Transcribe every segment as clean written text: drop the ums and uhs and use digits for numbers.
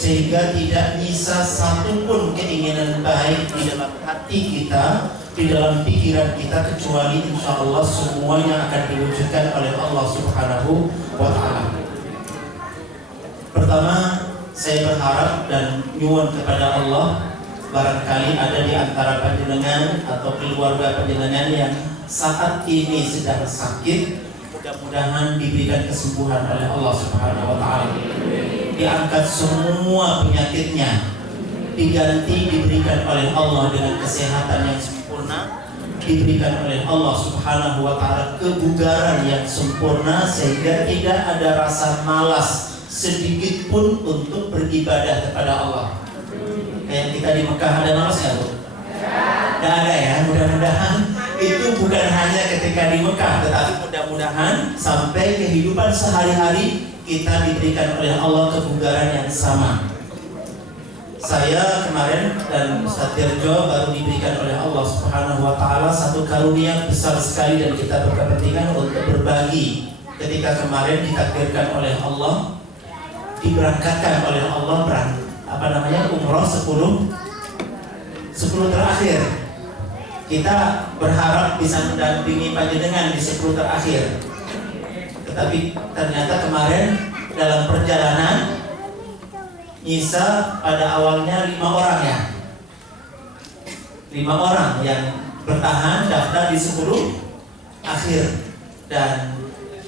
sehingga tidak bisa satupun keinginan baik di dalam hati kita, di dalam pikiran kita, kecuali insya Allah semuanya akan diwujudkan oleh Allah Subhanahu wa Ta'ala. Pertama, saya berharap dan nyuwun kepada Allah, barangkali ada di antara panjenengan atau keluarga panjenengan yang saat ini sedang sakit, mudah-mudahan diberikan kesembuhan oleh Allah Subhanahu wa Ta'ala. Diangkat semua penyakitnya, diganti diberikan oleh Allah dengan kesehatan yang sempurna, diberikan oleh Allah Subhanahu wa Ta'ala kebugaran yang sempurna, sehingga tidak ada rasa malas sedikit pun untuk beribadah kepada Allah. Kayak kita di Mekah, ada malas nggak, Bu? Nggak ada ya. Mudah-mudahan itu bukan hanya ketika di Mekah, tetapi mudah-mudahan sampai kehidupan sehari-hari kita diberikan oleh Allah kebugaran yang sama. Saya kemarin dan Ustaz Tirjo baru diberikan oleh Allah Subhanahu wa Ta'ala satu karunia besar sekali, dan kita berkepentingan untuk berbagi. Ketika kemarin ditakdirkan oleh Allah, diberangkatkan oleh Allah umroh 10 terakhir. Kita berharap bisa mendampingi panjenengan di 10 terakhir. Tetapi ternyata kemarin dalam perjalanan nyisa pada awalnya 5 orang ya. 5 orang yang bertahan daftar di 10 akhir, dan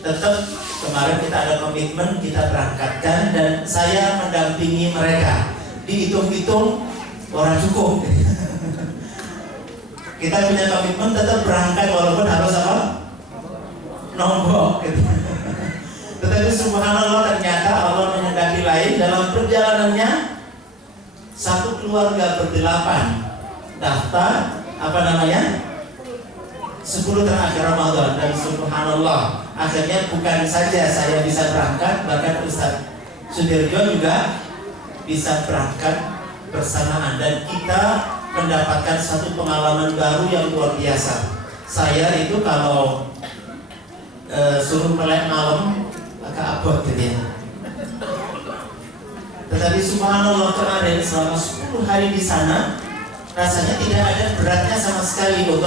tetap kemarin kita ada komitmen, kita berangkatkan dan saya mendampingi mereka. Dihitung-hitung orang cukup. Kita punya komitmen tetap berangkat walaupun harus apa? Nombok gitu. Tetapi subhanallah, ternyata Allah menghendaki lain. Dalam perjalanannya satu keluarga berdelapan daftar 10 terakhir Ramadan, dan subhanallah akhirnya bukan saja saya bisa berangkat, bahkan Ustaz Sudirjo juga bisa berangkat bersamaan, dan kita mendapatkan satu pengalaman baru yang luar biasa. Saya itu kalau suruh melek malam agak abot gitu ya. Tetapi subhanallah kemarin selama 10 hari di sana rasanya tidak ada beratnya sama sekali untuk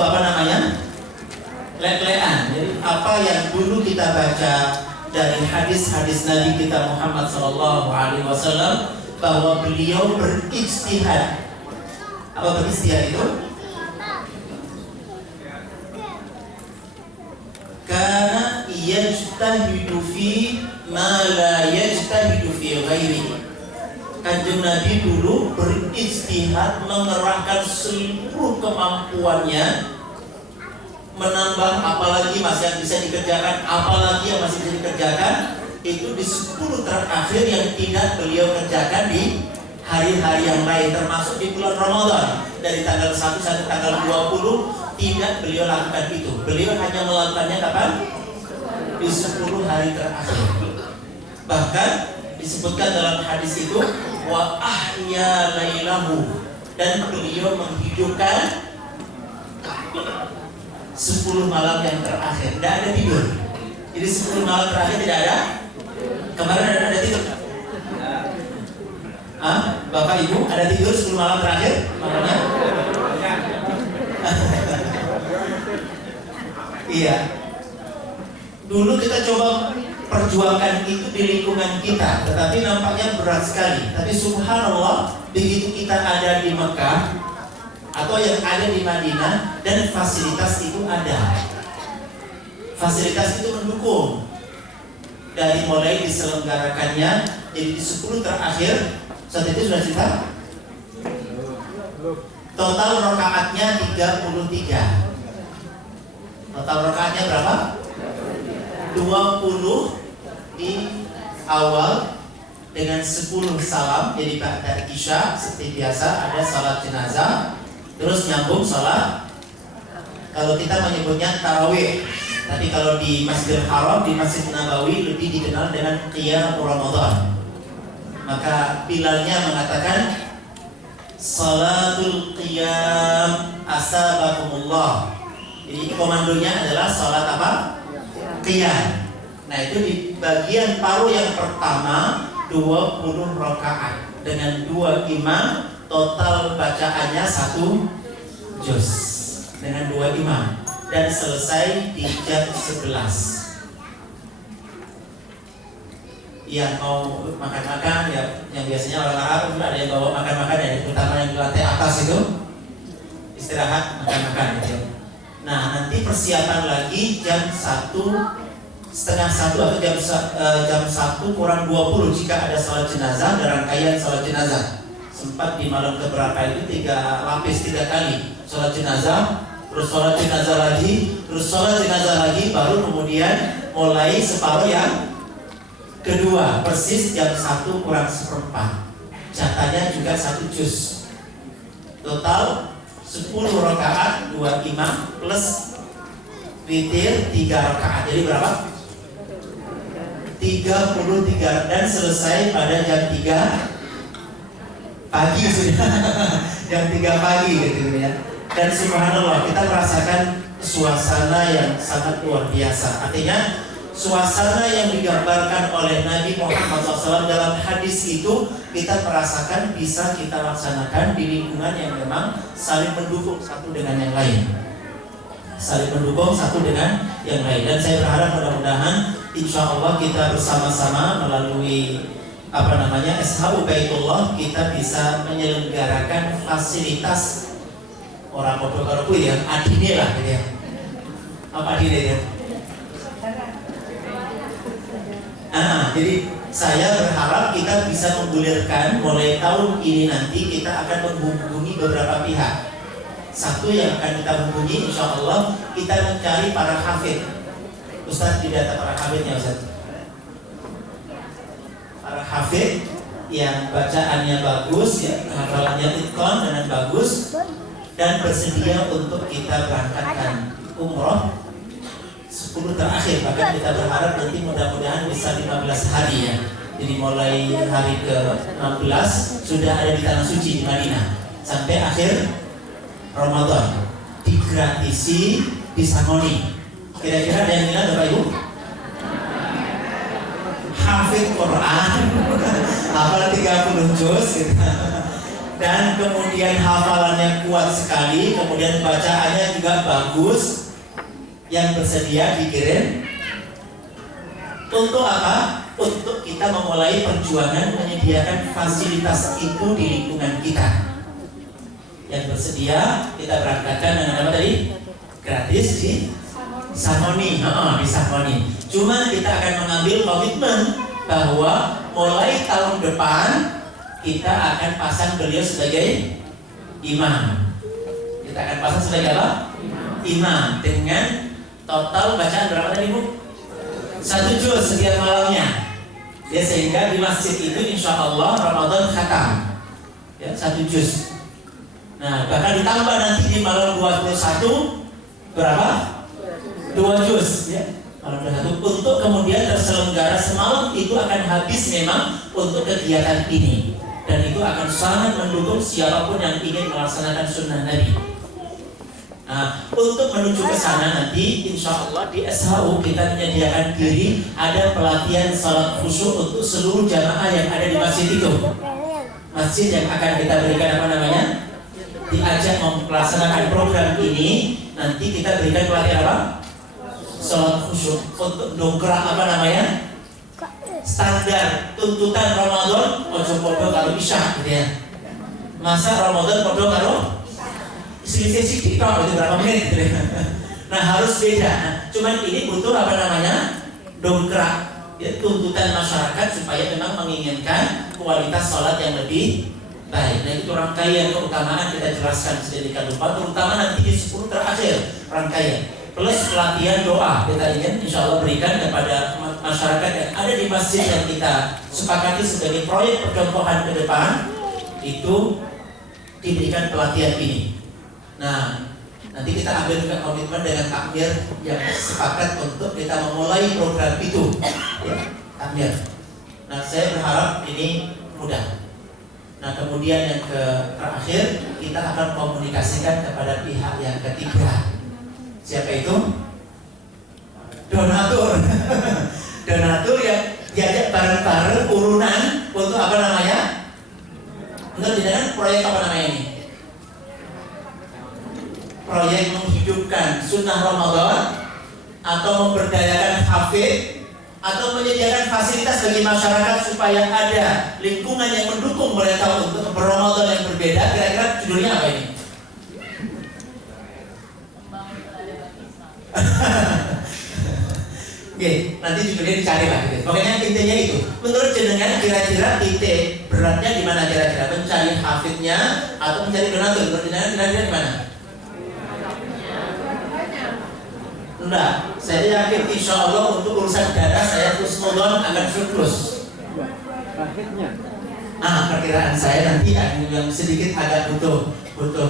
lek-lekan. Jadi apa yang dulu kita baca dari hadis-hadis Nabi kita Muhammad SAW, bahwa beliau berijtihad. Apa berijtihad itu? Karena yajtahidu fi ma la yajtahidu fi ghairihi. Kanjeng Nabi dulu berijtihad, mengerahkan seluruh kemampuannya, menambah apalagi masih yang bisa dikerjakan, apalagi yang masih bisa dikerjakan, itu di 10 terakhir yang tidak beliau kerjakan di hari-hari yang lain, termasuk di bulan Ramadan. Dari tanggal 1 sampai tanggal 20 tidak beliau lakukan itu. Beliau hanya melakukannya kapan? Di 10 hari terakhir. Bahkan disebutkan dalam hadis itu, wa ahya lailahu, dan beliau menghidupkan 10 malam yang terakhir. Tidak ada tidur. Jadi 10 malam terakhir tidak ada. Kemarin ada tidur? Bapak Ibu ada tidur 10 malam terakhir? Makanya iya. Dulu kita coba perjuangkan itu di lingkungan kita, tetapi nampaknya berat sekali. Tapi subhanallah, begitu kita ada di Mekah atau yang ada di Madinah, dan fasilitas itu ada. Fasilitas itu mendukung. Dari mulai diselenggarakannya, jadi di 10 terakhir, saat itu sudah cerita, total rakaatnya 33. Total rakaatnya berapa? 20 di awal dengan 10 salam. Jadi ba'da isya seperti biasa ada salat jenazah, terus nyambung salat, kalau kita menyebutnya tarawih. Tapi kalau di Masjidil Haram, di Masjid Nabawi lebih dikenal dengan Qiyam Ramadan. Maka Bilalnya mengatakan Salatul Qiyam Asabakumullah. Jadi komandonya adalah salat apa? Qiyam. Nah itu di bagian paruh yang pertama 20 rakaat dengan 2 imam, total bacaannya 1 juz dengan 2 imam dan selesai di jam 11. Yang mau makan-makan ya, yang biasanya orang Arab ada yang bawa makan-makan ya, terutama yang di lantai atas itu istirahat makan-makan gitu. Nah, nanti persiapan lagi jam 1:30 atau jam 1 kurang 20 jika ada sholat jenazah dan rangkaian sholat jenazah. Sempat di malam keberapa itu 3 lapis 3 kali sholat jenazah, terus sholat jenazah lagi, terus sholat jenazah lagi, baru kemudian mulai separuh yang kedua, persis jam 1 kurang 1/4. Jatahnya juga 1 juz. Total 10 rakaat 2 imam plus witir 3 rakaat. Jadi berapa? 33 dan selesai pada jam 3 pagi sudah. Jam 3 pagi gitu ya. Dan subhanallah kita merasakan suasana yang sangat luar biasa. Artinya suasana yang digambarkan oleh Nabi Muhammad SAW dalam hadis itu kita merasakan bisa kita laksanakan di lingkungan yang memang saling mendukung satu dengan yang lain, saling mendukung satu dengan yang lain. Dan saya berharap mudah-mudahan insya Allah kita bersama-sama melalui SHU Baitullah kita bisa menyelenggarakan fasilitas orang bodoh ya, adine lah gitu ya. Apa adine ya? Jadi saya berharap kita bisa menggulirkan mulai tahun ini nanti kita akan menghubungi beberapa pihak. Satu yang akan kita hubungi insya Allah kita mencari para hafid. Ustaz didata para hafidnya Ustaz. Para hafid yang bacaannya bagus ya, hafalannya itqan dengan bagus dan bersedia untuk kita berangkatkan umroh 10 terakhir, bahkan kita berharap nanti mudah-mudahan bisa 15 hari ya. Jadi mulai hari ke-16 sudah ada di Tanah Suci di Madinah sampai akhir Ramadan, digratisi, disangoni. Kira-kira ada yang bilang Bapak Ibu? Hafid Quran, hafal 30 juz gitu. Dan kemudian hafalannya kuat sekali, kemudian bacaannya juga bagus. Yang bersedia dikirim untuk apa? Untuk kita memulai perjuangan menyediakan fasilitas itu di lingkungan kita. Yang bersedia kita berangkatkan dengan apa tadi? Gratis di Sangoni, di Sangoni. Cuma kita akan mengambil komitmen bahwa mulai tahun depan kita akan pasang beliau sebagai imam. Kita akan pasang sebagai apa? Imam dengan total bacaan berapa tadi Bu? 1 juz setiap malamnya. Ya, sehingga di masjid itu insya Allah Ramadan khatam ya, 1 juz. Nah bahkan ditambah nanti di malam 21 berapa? 2 juz ya, malam 21 untuk kemudian terselenggara semalam itu akan habis memang untuk kegiatan ini. Dan itu akan sangat mendukung siapapun yang ingin melaksanakan sunnah Nabi. Nah, untuk menuju ke sana nanti insya Allah di SHU kita menyediakan diri ada pelatihan salat khusyuk untuk seluruh jamaah yang ada di masjid itu. Masjid yang akan kita berikan diajak melaksanakan program ini, nanti kita berikan pelatihan apa? Salat khusyuk untuk dongkrak standar tuntutan Ramadan ojo podo karo isya gitu ya. Masa Ramadan podo karo selisih sedikit itu berapa menit gitu ya. Nah harus beda. Nah, cuman ini butuh dongkrak ya, tuntutan masyarakat supaya memang menginginkan kualitas sholat yang lebih baik. Nah itu rangkaian keutamaan kita jelaskan sedemikian rupa, terutama nanti di 10 terakhir rangkaian plus pelatihan doa kita ingin insya Allah berikan kepada masyarakat yang ada di masjid yang kita sepakati sebagai proyek percontohan ke depan itu diberikan pelatihan ini. Nah, nanti kita ambil juga komitmen dengan takmir yang sepakat untuk kita memulai program itu, ya, takmir. Nah, saya berharap ini mudah. Nah, kemudian yang terakhir kita akan komunikasikan kepada pihak yang ketiga. Siapa itu? Donatur. Donatur yang diajak bareng-bareng urunan untuk apa namanya? Menurut jenengan proyek apa namanya ini? Proyek menghidupkan sunnah Ramadan atau memberdayakan hafid atau menyediakan fasilitas bagi masyarakat supaya ada lingkungan yang mendukung mereka untuk berRamadan yang berbeda. Kira-kira judulnya apa ini? Oke, nanti judulnya dicari lah gitu. Pokoknya intinya itu. Menurut jenengan kira-kira titik beratnya di mana kira-kira? Mencari hafidnya atau mencari donatur? Menurut jenengan kira-kira di mana? Enggak, saya yakin insya Allah untuk urusan dana saya husnudon akan surplus. Perkiraan saya nanti yang sedikit agak butuh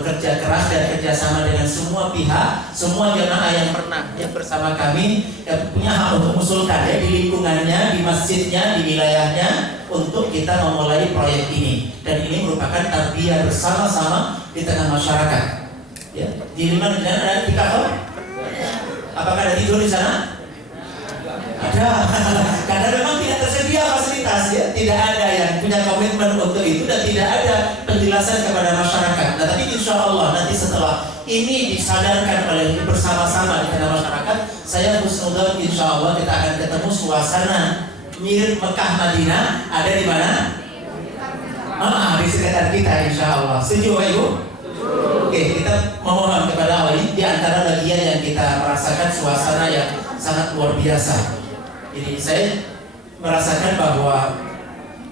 kerja keras dan kerjasama dengan semua pihak, semua jamaah yang pernah bersama kami yang punya hak untuk mengusulkan di lingkungannya, di masjidnya, di wilayahnya untuk kita memulai proyek ini. Dan ini merupakan tarbiyah bersama-sama di tengah masyarakat. Ya, di mana ada indikator? Apakah ada tidur di sana? Ada. Karena memang tidak tersedia fasilitas, ya. Tidak ada yang punya komitmen untuk itu dan tidak ada penjelasan kepada masyarakat. Nah, tapi insya Allah nanti setelah ini disadarkan oleh bersama-sama di tengah masyarakat, saya husnudon insya Allah kita akan ketemu suasana mirip Mekah Madinah ada di mana? Di sekitar kita insya Allah. Setuju Pak Ibu? Oke, kita memohon kepada Allah di antara bagian yang kita merasakan suasana yang sangat luar biasa. Jadi saya merasakan bahwa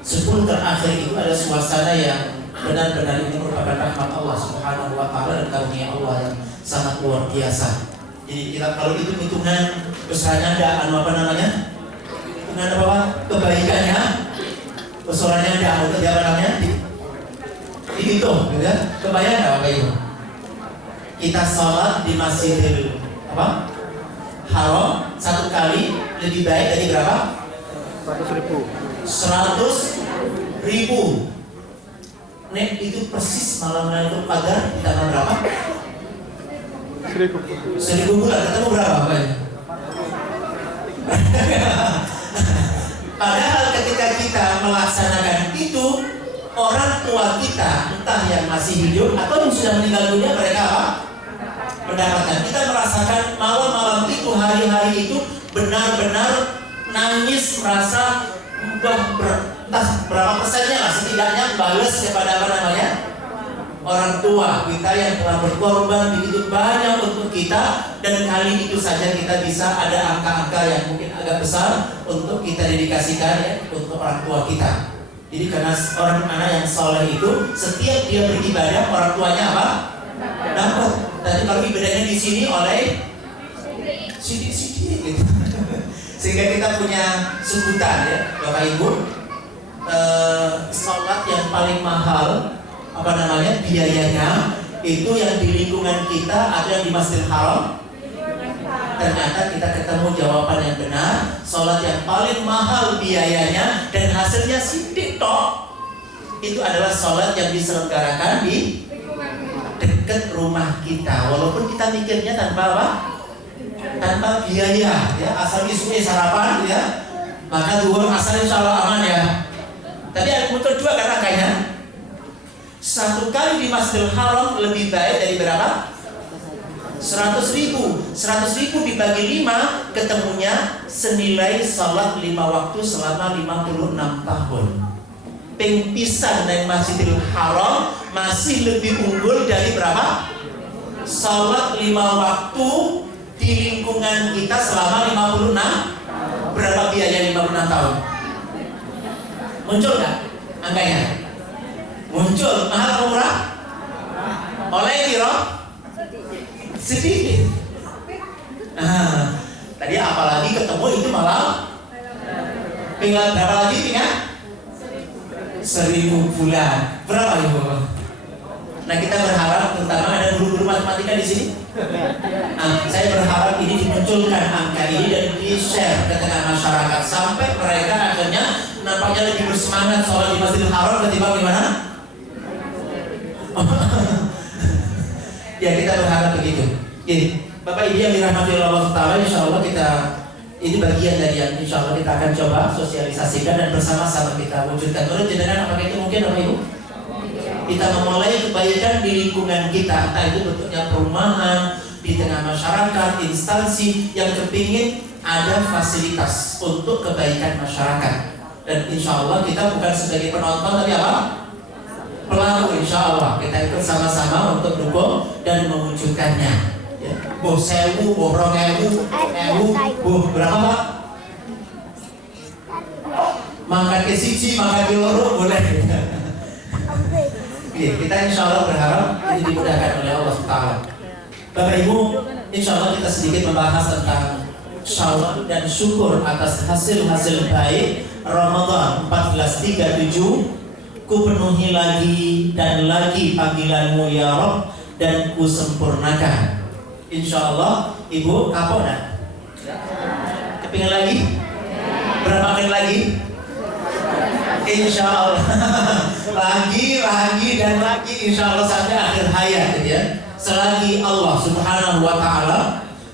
10 terakhir itu ada suasana yang benar-benar ini merupakan rahmat Allah Subhanahu wa taala dan karunia Allah yang sangat luar biasa. Jadi kita kalau hitungan besarnya ada apa namanya? Hitungan apa? Kebaikannya, besarnya ada apa namanya? Dihitung, gitu ya. Kebayang nggak Bapak Ibu? Kita sholat di Masjidil Haram satu kali lebih baik dari berapa? 100.000. Nek itu persis malam Lailatul Qadar di tanggal berapa? 1.000 bulan. Ketemu berapa Bapak Ibu? Padahal ketika kita melaksanakan itu, orang tua kita entah yang masih hidup atau yang sudah meninggal dunia mereka apa? Mendapatkan. Kita merasakan malam-malam itu, hari-hari itu benar-benar nangis, merasa entah berapa persennya lah setidaknya balas kepada apa namanya? Orang tua kita yang telah berkorban begitu banyak untuk kita, dan kali itu saja kita bisa ada angka-angka yang mungkin agak besar untuk kita dedikasikan ya untuk orang tua kita. Jadi karena orang anak yang soleh itu setiap dia beribadah orang tuanya apa? Dapat. Tadi kalau ibadahnya di sini oleh sidik-sidik gitu. Sehingga kita punya sebutan ya Bapak Ibu, sholat yang paling mahal apa namanya biayanya itu yang di lingkungan kita ada yang di Masjidil Haram. Ternyata kita ketemu jawaban yang benar. Sholat yang paling mahal biayanya dan hasilnya sidik toh, itu adalah sholat yang diselenggarakan di dekat rumah kita. Walaupun kita mikirnya tanpa apa? Tanpa biaya ya, asal isunya sarapan ya, maka duhur asal insya Allah aman ya. Tadi ada muncul dua kan angkanya. Satu kali di Masjidil Haram lebih baik dari berapa? 100.000 dibagi 5 ketemunya senilai salat 5 waktu selama 56 tahun. Ping pisan dari Masjidil Haram masih lebih unggul dari berapa? Salat 5 waktu di lingkungan kita selama 56. Berapa biaya 56 tahun? Muncul nggak angkanya? Muncul. Mahal atau murah? Oleh kira sedikit. Tadi apalagi ketemu itu malah tinggal berapa lagi tinggal 1.000 bulan. Berapa Ibu? Nah kita berharap, terutama ada guru-guru matematika di sini. Saya berharap ini dimunculkan angka ini dan di-share ke tengah masyarakat sampai mereka akhirnya nampaknya lebih bersemangat sholat di Masjidil Haram ketimbang di mana? Ya kita berharap begitu. Jadi Bapak Ibu yang dirahmati Allah Taala, insya Allah kita Ini bagian dari yang insya Allah kita akan coba sosialisasikan dan bersama-sama kita wujudkan. Menurut jenengan apakah itu mungkin Bapak Ibu? Kita memulai kebaikan di lingkungan kita, entah itu bentuknya perumahan, di tengah masyarakat, instansi yang kepingin ada fasilitas untuk kebaikan masyarakat. Dan insya Allah kita bukan sebagai penonton tapi apa? Pelaku. Insya Allah kita ikut sama-sama untuk dukung dan mewujudkannya. Ya. Boh 1000, boh 2000, boh berapa Pak? Makan ke siji, makan ke loro boleh. Kita insya Allah berharap ini dimudahkan oleh Allah Taala. Bapak Ibu, insya Allah kita sedikit membahas tentang syawal dan syukur atas hasil-hasil baik Ramadan 1437. Ku penuhi lagi dan lagi panggilanmu ya Rabb, dan ku sempurnakan. Insya Allah Ibu kapok nak? Kepingin lagi? Berapa kali lagi? Insya Allah lagi dan lagi insya Allah sampai akhir hayat ya. Selagi Allah Subhanahu wa Ta'ala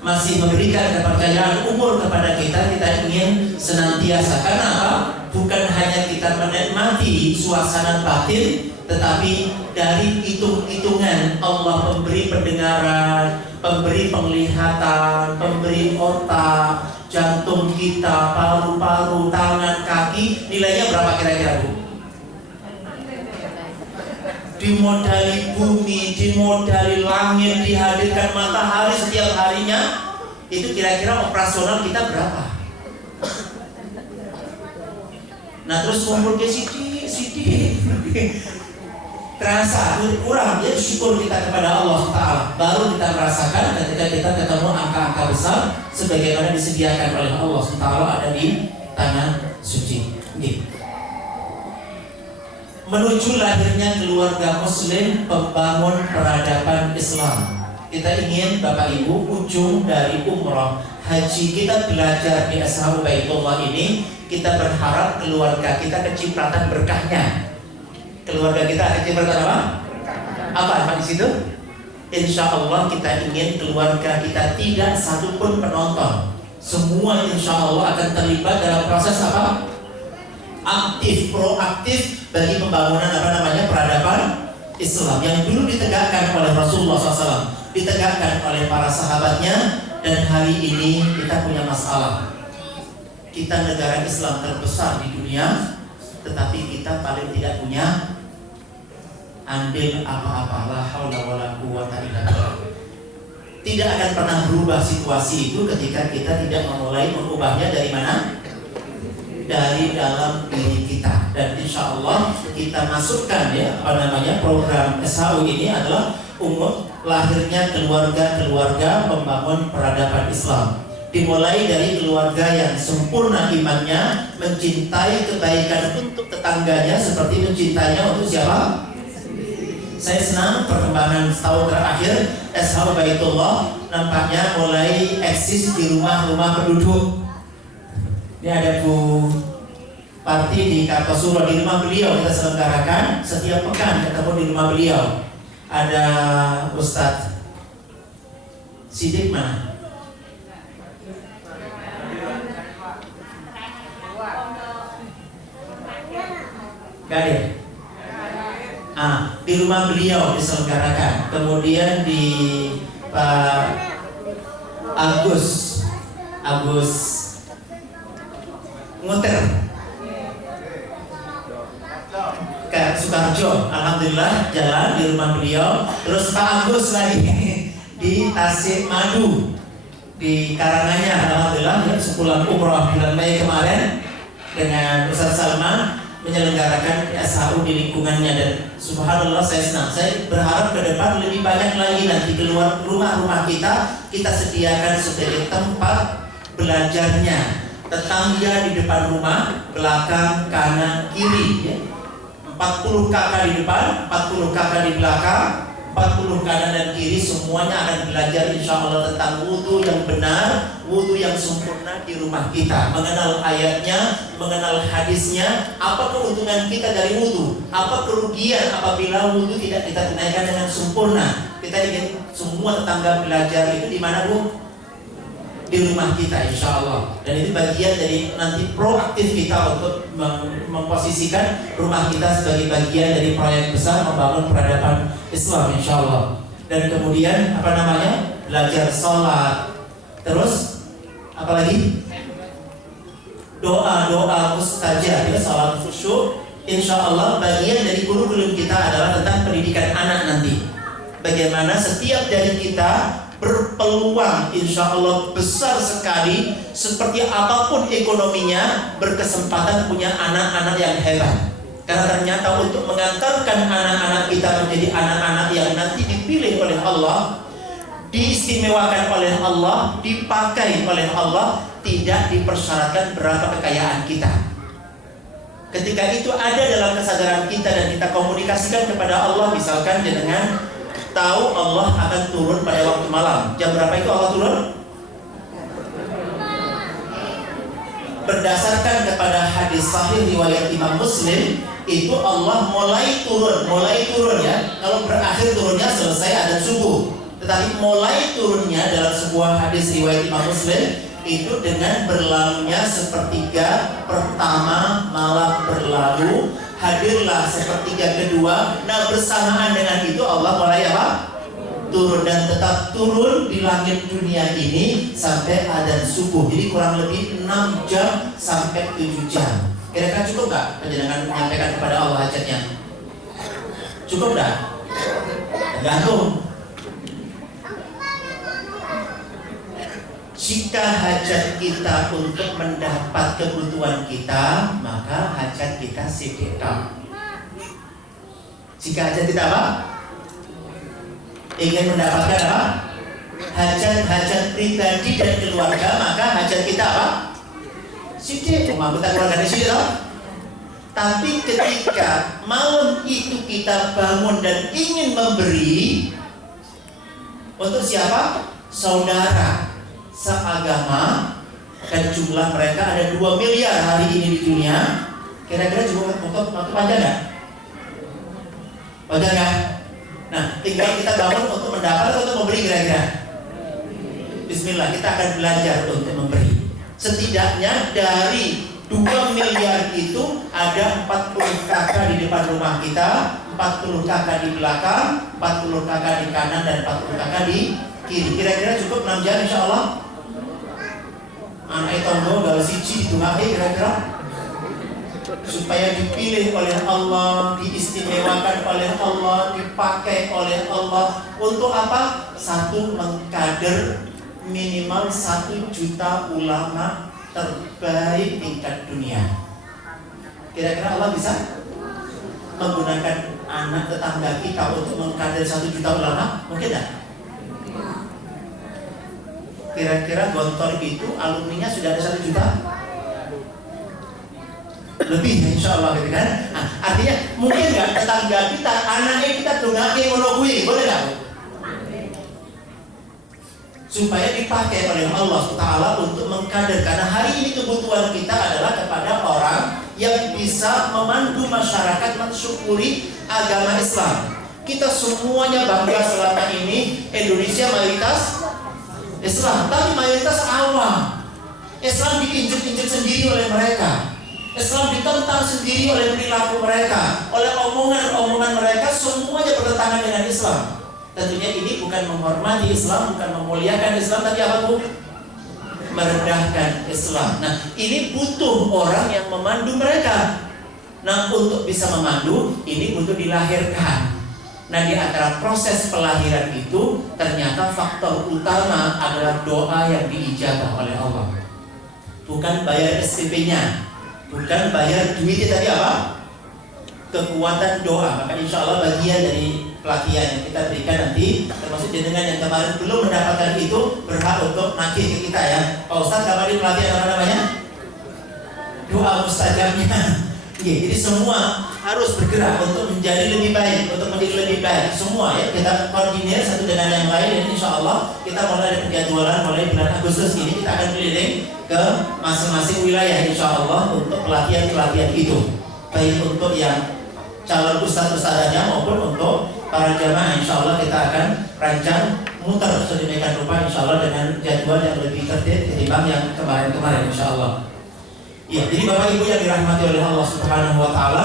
masih memberikan kepercayaan umur kepada kita, kita ingin senantiasa. Karena apa? Bukan hanya kita menikmati suasana batin, tetapi dari hitung-hitungan Allah memberi pendengaran, memberi penglihatan, memberi otak, jantung kita, paru-paru, tangan, kaki. Nilainya berapa kira-kira Bu? Dimodali bumi, dimodali langit, dihadirkan matahari setiap harinya, itu kira-kira operasional kita berapa? Nah terus kumpul ke sidik terasa kurang, ya syukur kita kepada Allah Ta'ala. Baru kita merasakan ketika kita ketemu angka-angka besar sebagaimana disediakan oleh Allah Ta'ala ada di tanah suci. Menuju lahirnya keluarga muslim pembangun peradaban Islam. Kita ingin Bapak Ibu ujung dari umrah haji kita belajar di Ashabul Baitullah ini, kita berharap keluarga kita kecipratan berkahnya. Keluarga kita kecipratan apa? Apa di situ? Insya Allah kita ingin keluarga kita tidak satupun penonton. Semua insya Allah akan terlibat dalam proses apa? Aktif, proaktif bagi pembangunan peradaban Islam yang dulu ditegakkan oleh Rasulullah SAW, ditegakkan oleh para sahabatnya. Dan hari ini kita punya masalah. Kita negara Islam terbesar di dunia, tetapi kita paling tidak punya andil apa-apa. La haula wala quwwata illa billah. Tidak akan pernah berubah situasi itu ketika kita tidak memulai mengubahnya dari mana? Dari dalam diri kita. Dan insya Allah kita masukkan program SHU ini adalah umur lahirnya keluarga-keluarga pembangun peradaban Islam. Dimulai dari keluarga yang sempurna imannya, mencintai kebaikan untuk tetangganya seperti mencintainya untuk siapa? Saya senang perkembangan setahun terakhir Ashabul Baitullah nampaknya mulai eksis di rumah-rumah penduduk. Ini ada Bu Parti di Kartosuro, di rumah beliau kita selenggarakan setiap pekan ketemu di rumah beliau. Ada Ustadz Sidik mana? Gak ada. Di rumah beliau diselenggarakan. Kemudian di Pak Agus Nguter ke Sukarjo, alhamdulillah jalan di rumah beliau. Terus Pak Agus lagi di Tasikmadu, di Karanganyar, alhamdulillah ya, sepulang umroh bulan Mei kemarin dengan Ustaz Salman menyelenggarakan SHU di lingkungannya. Dan subhanallah saya senang. Saya berharap ke depan lebih banyak lagi nanti keluar rumah-rumah kita sediakan sebagai tempat belajarnya. Tetangga di depan rumah, belakang, kanan, kiri ya. 40 kakak di depan, 40 kakak di belakang, 40 kanan dan kiri, semuanya akan belajar insya Allah tentang wudhu yang benar, wudhu yang sempurna di rumah kita. Mengenal ayatnya, mengenal hadisnya, apa keuntungan kita dari wudhu, apa kerugian apabila wudhu tidak kita tunaikan dengan sempurna. Kita ingin semua tetangga belajar itu di mana Bu? di rumah kita insya Allah. Dan itu bagian dari nanti proaktif kita untuk memposisikan rumah kita sebagai bagian dari proyek besar membangun peradaban Islam insya Allah. Dan kemudian belajar sholat, terus apalagi doa mustajab ya, sholat khusyuk. Insya Allah bagian dari kurikulum kita adalah tentang pendidikan anak nanti. Bagaimana setiap dari kita berpeluang insya Allah besar sekali, seperti apapun ekonominya, berkesempatan punya anak-anak yang hebat. Karena ternyata untuk mengantarkan anak-anak kita menjadi anak-anak yang nanti dipilih oleh Allah, diistimewakan oleh Allah, dipakai oleh Allah, tidak dipersyaratkan berapa kekayaan kita. Ketika itu ada dalam kesadaran kita dan kita komunikasikan kepada Allah, misalkan dengan tahu Allah akan turun pada waktu malam. Jam berapa itu Allah turun? Berdasarkan kepada hadis sahih riwayat Imam Muslim, itu Allah mulai turun ya. Kalau berakhir turunnya selesai adzan subuh. Tetapi mulai turunnya dalam sebuah hadis riwayat Imam Muslim itu dengan berlalunya sepertiga pertama malam berlalu, hadirlah sepertiga kedua. Nah bersamaan dengan itu Allah mulai turun, dan tetap turun di langit dunia ini sampai adzan subuh. Jadi kurang lebih 6 jam sampai 7 jam. Kira-kira cukup gak penjenengan menyampaikan kepada Allah hajatnya? Cukup gak? Tergantung. Jika hajat kita untuk mendapat kebutuhan kita, maka hajat kita sedekah. Jika hajat kita apa? Ingin mendapatkan apa? Hajat-hajat pribadi dan keluarga, maka hajat kita apa? Sedekah. Mampu tak keluarga di sini loh. Tapi ketika malam itu kita bangun dan ingin memberi untuk siapa? Saudara seagama, dan jumlah mereka ada 2 miliar hari ini di dunia. Kira-kira cukup untuk panjang nggak? Panjang nggak? Nah, tinggal kita bangun untuk mendapat atau untuk memberi kira-kira. Bismillah, kita akan belajar untuk memberi. Setidaknya dari 2 miliar itu ada 40 kakak di depan rumah kita, 40 kakak di belakang, 40 kakak di kanan, dan 40 kakak di kiri. Kira-kira cukup 6 jam insya Allah. Anak tonggo gawe siji ditungake kira-kira, supaya dipilih oleh Allah, diistimewakan oleh Allah, dipakai oleh Allah. Untuk apa? Satu, mengkader minimal 1 juta ulama terbaik tingkat dunia. Kira-kira Allah bisa menggunakan anak tetangga kita untuk mengkader 1 juta ulama? Mungkin tidak? Kira-kira Gontor itu alumninya sudah ada 1 juta? Lebih insya Allah gitu kan. Nah, artinya mungkin nggak tetangga kita, anaknya kita dongake ngono kuwi, boleh nggak? Supaya dipakai oleh Allah Ta'ala untuk mengkader. Karena hari ini kebutuhan kita adalah kepada orang yang bisa memandu masyarakat mensyukuri agama Islam. Kita semuanya bangga selama ini Indonesia mayoritas Islam, tapi mayoritas awam. Islam diinjek-injek sendiri oleh mereka. Islam ditentang sendiri oleh perilaku mereka, oleh omongan-omongan mereka, semuanya bertentangan dengan Islam. Tentunya ini bukan menghormati Islam, bukan memuliakan Islam, tapi apa Bu? Merendahkan Islam. Nah, ini butuh orang yang memandu mereka. Nah, untuk bisa memandu, ini butuh dilahirkan. Nah, di antara proses pelahiran itu ternyata faktor utama adalah doa yang diijabah oleh Allah. Bukan bayar SPP-nya, bukan bayar duitnya, tapi apa? Kekuatan doa. Maka insya Allah bagian dari pelatihan yang kita berikan nanti, termasuk jenengan yang kemarin belum mendapatkan itu, berhak untuk nagih ke kita ya. Pak Ustadz, kemarin pelatihan apa namanya? Doa mustajabnya. Jadi semua harus bergerak untuk menjadi lebih baik, untuk menjadi lebih baik. Semua ya, kita koordinir satu dengan yang lain. Dan insya Allah kita mulai dari penjadwalan mulai bulan Agustus ini kita akan keliling ke masing-masing wilayah insya Allah untuk pelatihan-pelatihan itu. Baik untuk yang calon ustadz-ustadzanya maupun untuk para jamaah, insya Allah kita akan rancang muter sedemikian rupa insya Allah dengan jadwal yang lebih tertib ketimbang yang kemarin-kemarin insya Allah. Ya, jadi Bapak Ibu yang dirahmati oleh Allah Subhanahu wa Ta'ala,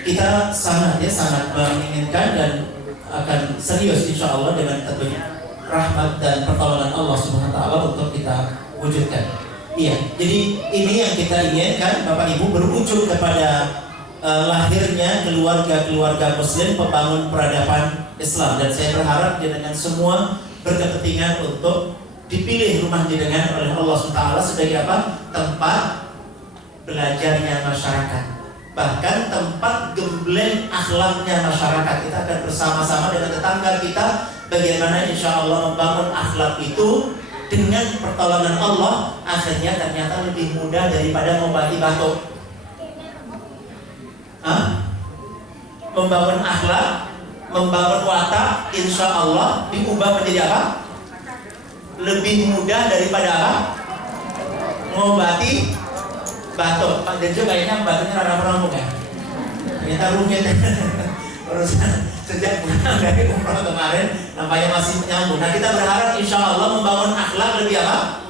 kita sangat menginginkan dan akan serius insya Allah dengan tebing rahmat dan pertolongan Allah Subhanahu wa Ta'ala untuk kita wujudkan. Iya, jadi ini yang kita inginkan Bapak Ibu, berujung kepada lahirnya keluarga-keluarga Muslim pembangun peradaban Islam. Dan saya berharap dengan semua berkepentingan untuk dipilih rumah jenengan oleh Allah SWT sebagai apa? Tempat belajarnya masyarakat, bahkan tempat gembleng akhlaknya masyarakat. Kita akan bersama-sama dengan tetangga kita bagaimana insya Allah membangun akhlak itu dengan pertolongan Allah. Akhirnya ternyata lebih mudah daripada mengobati batuk. Membangun akhlak, membangun watak, insya Allah diubah menjadi apa? Lebih mudah daripada apa? Mengobati batuk. Pak Dirjo kayaknya batuknya rada-rada ya. Ternyata rumit urusan sejak pulang dari umroh kemarin nampaknya masih menyambung. Nah, kita berharap insya Allah membangun akhlak lebih apa?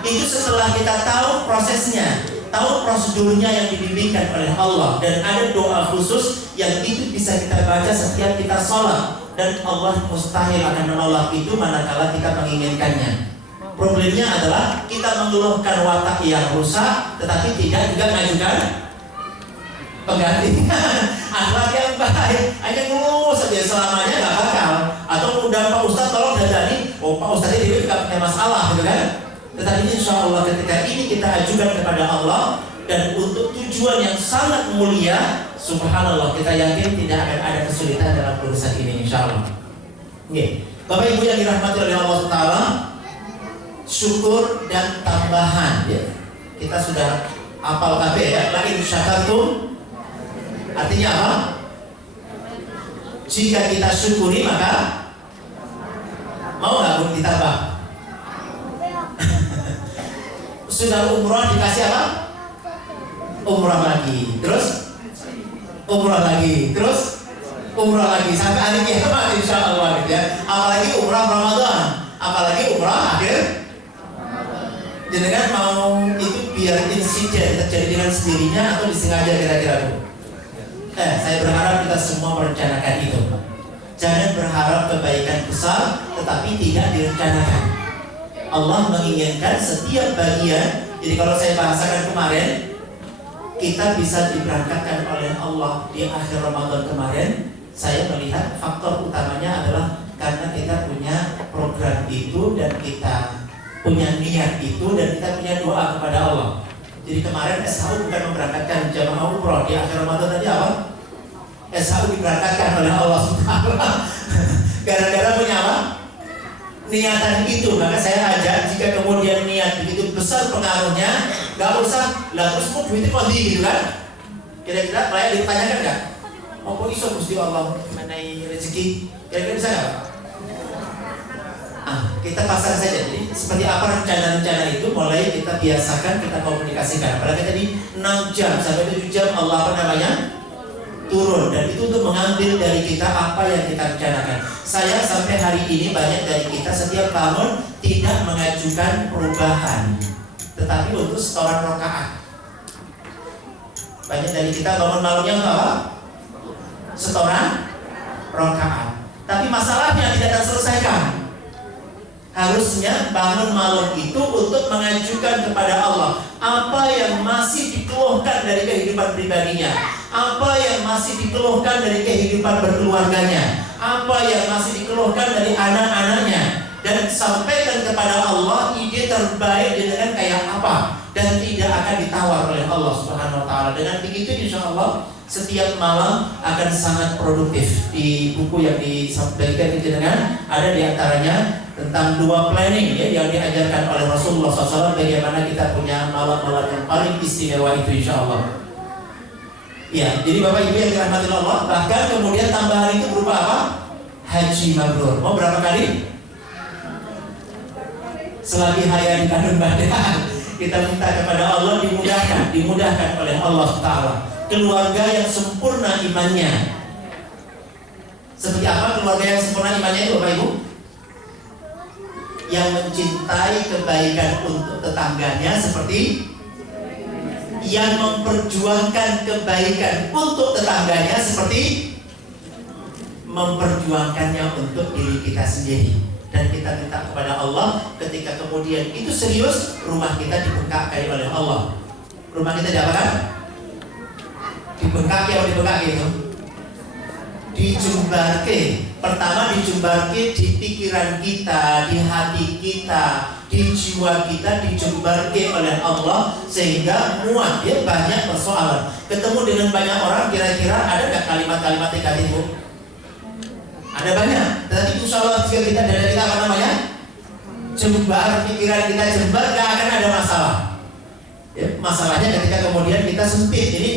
Itu setelah kita tahu prosesnya, tahu prosedurnya yang dibimbingkan oleh Allah, dan ada doa khusus yang itu bisa kita baca setiap kita sholat, dan Allah mustahil akan menolak itu manakala kita menginginkannya. Problemnya adalah kita mengeluhkan watak yang rusak, tetapi tidak juga mengajukan pengganti akhlak yang baik. Hanya ngeluh saja selamanya nggak bakal. Atau udah Pak Ustadz tolong dadani, oh Pak Ustadz ini juga punya masalah, gitu kan? Tetapi insya Allah ketika ini kita ajukan kepada Allah dan untuk tujuan yang sangat mulia, subhanallah, kita yakin tidak akan ada kesulitan dalam urusan ini insya Allah. Oke, Bapak Ibu yang dirahmati oleh Allah Taala, syukur dan tambahan ya. Kita sudah hafal KB ya. Lagi syakartum artinya apa? Jika kita syukuri maka mau nggak ditambah? Sudah umrah dikasih apa? Umrah lagi, terus umrah lagi, terus umrah lagi sampai hari kiamat insya Allah gitu ya. Apalagi umrah Ramadan, apalagi umrah akhir. Jenengan mau itu biar insiden terjadi dengan sendirinya atau disengaja kira-kira Bu? Saya berharap kita semua merencanakan itu. Jangan berharap kebaikan besar tetapi tidak direncanakan. Allah menginginkan setiap bagian. Jadi kalau saya bahasakan kemarin, kita bisa diberangkatkan oleh Allah di akhir Ramadan kemarin. Saya melihat faktor utamanya adalah karena kita punya program itu dan kita punya niat itu dan kita punya doa kepada Allah. Jadi kemarin SHU bukan memberangkatkan jamaah umroh di akhir Ramadan tadi apa? SHU diberangkatkan oleh Allah SWT. Gara-gara punya apa? Niatan itu. Maka saya ajak jika kemudian niat begitu besar pengaruhnya, gak usah lah terus kok duitnya kondi gitu kan? Kira-kira layak ditanyakan nggak? Oh kok iso Gusti Allah mengenai rezeki? Kira-kira bisa nggak? Kita pasang saja. Jadi seperti apa rencana-rencana itu mulai kita biasakan, kita komunikasikan. Apalagi tadi 6 jam sampai 7 jam Allah apa namanya? Turun, dan itu untuk mengambil dari kita apa yang kita rencanakan. Saya sampai hari ini banyak dari kita setiap bangun tidak mengajukan perubahan, tetapi untuk setoran rakaat. Banyak dari kita bangun malamnya untuk apa? Setoran rakaat. Tapi masalahnya tidak terselesaikan. Harusnya bangun malam itu untuk mengajukan kepada Allah apa yang masih dikeluhkan dari kehidupan pribadinya, apa yang masih dikeluhkan dari kehidupan berkeluarganya, apa yang masih dikeluhkan dari anak-anaknya, dan sampaikan kepada Allah ide terbaik dengan kayak apa, dan tidak akan ditawar oleh Allah Subhanahu wa Ta'ala. Dengan begitu insya Allah setiap malam akan sangat produktif. Di buku yang disampaikan itu dengan ada diantaranya tentang 2 planning ya, yang diajarkan oleh Rasulullah SAW, bagaimana kita punya malam-malam yang paling istimewa itu insya Allah. Ya, jadi Bapak Ibu yang dirahmati Allah, bahkan kemudian tambahan itu berupa apa? Haji mabrur. Mau berapa kali? Selagi hayat kandung badan, kita minta kepada Allah dimudahkan oleh Allah Taala. Keluarga yang sempurna imannya. Seperti apa keluarga yang sempurna imannya itu Bapak Ibu? yang mencintai kebaikan untuk tetangganya seperti yang memperjuangkan kebaikan untuk tetangganya seperti memperjuangkannya untuk diri kita sendiri. Dan kita minta kepada Allah ketika kemudian itu serius, rumah kita dibengkakai oleh Allah. Rumah kita diapakan? Dibengkaki atau dibengkaki itu? Dijumbarke. Pertama dijumbarke di pikiran kita, di hati kita, di jiwa kita, dijumbarke oleh Allah sehingga muat ya, banyak persoalan. Ketemu dengan banyak orang, kira-kira ada nggak kalimat-kalimat negatif, Bu? Ada banyak. Tetapi insya Allah jika kita dada kita apa namanya? Jembar, pikiran kita jembar, nggak akan ada masalah. Ya, masalahnya ketika kemudian kita sempit, ini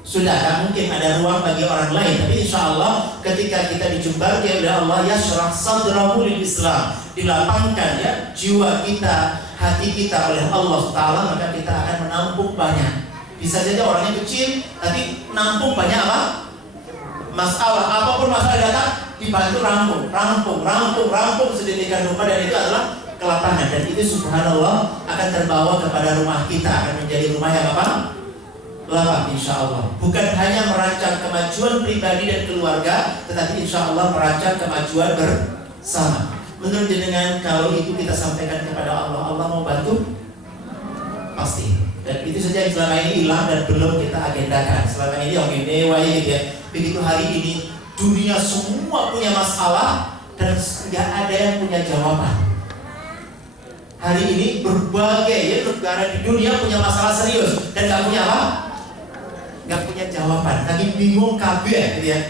sudah tak mungkin ada ruang bagi orang lain. Tapi insya Allah ketika kita dijumbar oleh Allah, yashrah sadrahu lil Islam, dilapangkan ya jiwa kita, hati kita oleh Allah Taala, maka kita akan menampung banyak. Bisa saja orangnya kecil, tapi menampung banyak apa? Masalah, apapun masalah datang, dibantu rampung sedemikian rupa, dan itu adalah kelapangan. Dan itu subhanallah akan terbawa kepada rumah kita, akan menjadi rumah yang apa? Lapang insya Allah. Bukan hanya merancang kemajuan pribadi dan keluarga, tetapi insya Allah merancang kemajuan bersama. Menurut jenengan, kalau itu kita sampaikan kepada Allah, Allah mau bantu? Pasti. Dan itu saja yang selama ini hilang dan belum kita agendakan. Selama ini yang ini gitu ya. Begitu hari ini dunia semua punya masalah dan nggak ada yang punya jawaban. Hari ini berbagai ya negara di dunia punya masalah serius dan nggak punya apa? Nggak punya jawaban. Lagi bingung kabeh gitu ya.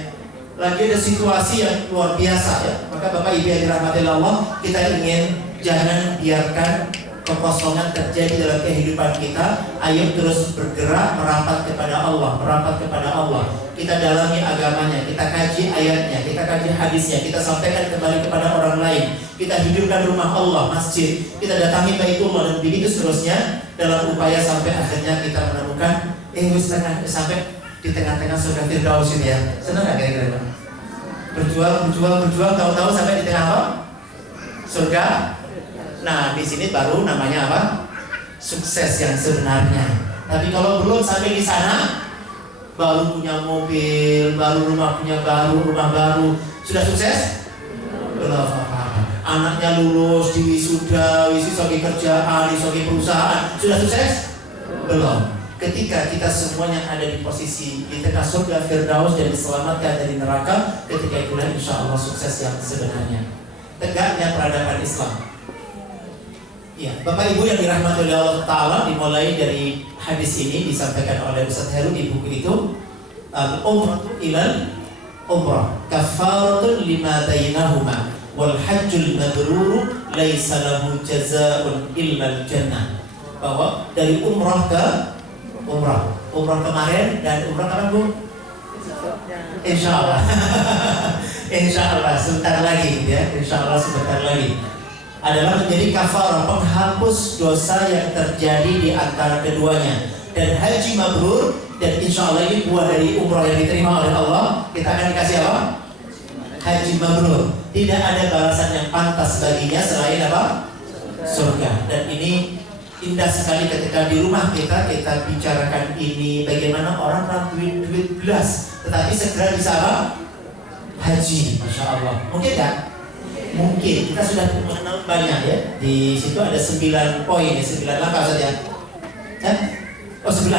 Lagi ada situasi yang luar biasa ya. Maka Bapak Ibu yang dirahmati Allah, kita ingin jangan biarkan kekosongan terjadi dalam kehidupan kita. Ayo terus bergerak merapat kepada Allah, Kita dalami agamanya, kita kaji ayatnya, kita kaji hadisnya, kita sampaikan kembali kepada orang lain. Kita hidupkan rumah Allah, masjid, kita datangi Baitullah, dan begitu seterusnya dalam upaya sampai akhirnya kita menemukan sampai di tengah-tengah surga Firdaus ini ya. Senang nggak kira-kira? Berjuang, tahu-tahu sampai di tengah apa? Surga. Nah, di sini baru namanya apa? Sukses yang sebenarnya. Tapi kalau belum sampai di sana, baru punya mobil, baru rumah baru, sudah sukses? Belum apa-apa. Anaknya lulus, wisuda kerjaan, wisuda perusahaan, sudah sukses? Belum. Ketika kita semuanya ada di posisi di tengah surga Firdaus dan diselamatkan dari neraka, ketika itulah insya Allah sukses yang sebenarnya. Tegaknya peradaban Islam. Ya, Bapak Ibu yang dirahmati oleh Allah Ta'ala, dimulai dari hadis ini disampaikan oleh Ustaz Heru di buku itu, al-umratu ilal umrah kafaratun lima bainahuma wal hajjul mabrur laisa lahu jazaa'un illa al-jannah. Bahwa dari umrah ke umrah kemarin dan umrah kapan, Bu? Insya Allah. Insya Allah sebentar lagi ya, insya Allah sebentar lagi adalah menjadi kafarah, penghapus dosa yang terjadi di antara keduanya. Dan haji mabrur, dan insya Allah ini buah dari umrah yang diterima oleh Allah, kita akan dikasih apa? Haji mabrur. Tidak ada balasan yang pantas baginya selain apa? Surga. Dan ini indah sekali ketika di rumah kita bicarakan ini, bagaimana orang duit belas tetapi segera bisa apa? Haji. Masya Allah. Mungkin tak? Mungkin. Kita sudah mengenal banyak ya. Di situ ada 9 poin ya, 9 langkah saja. Oh 11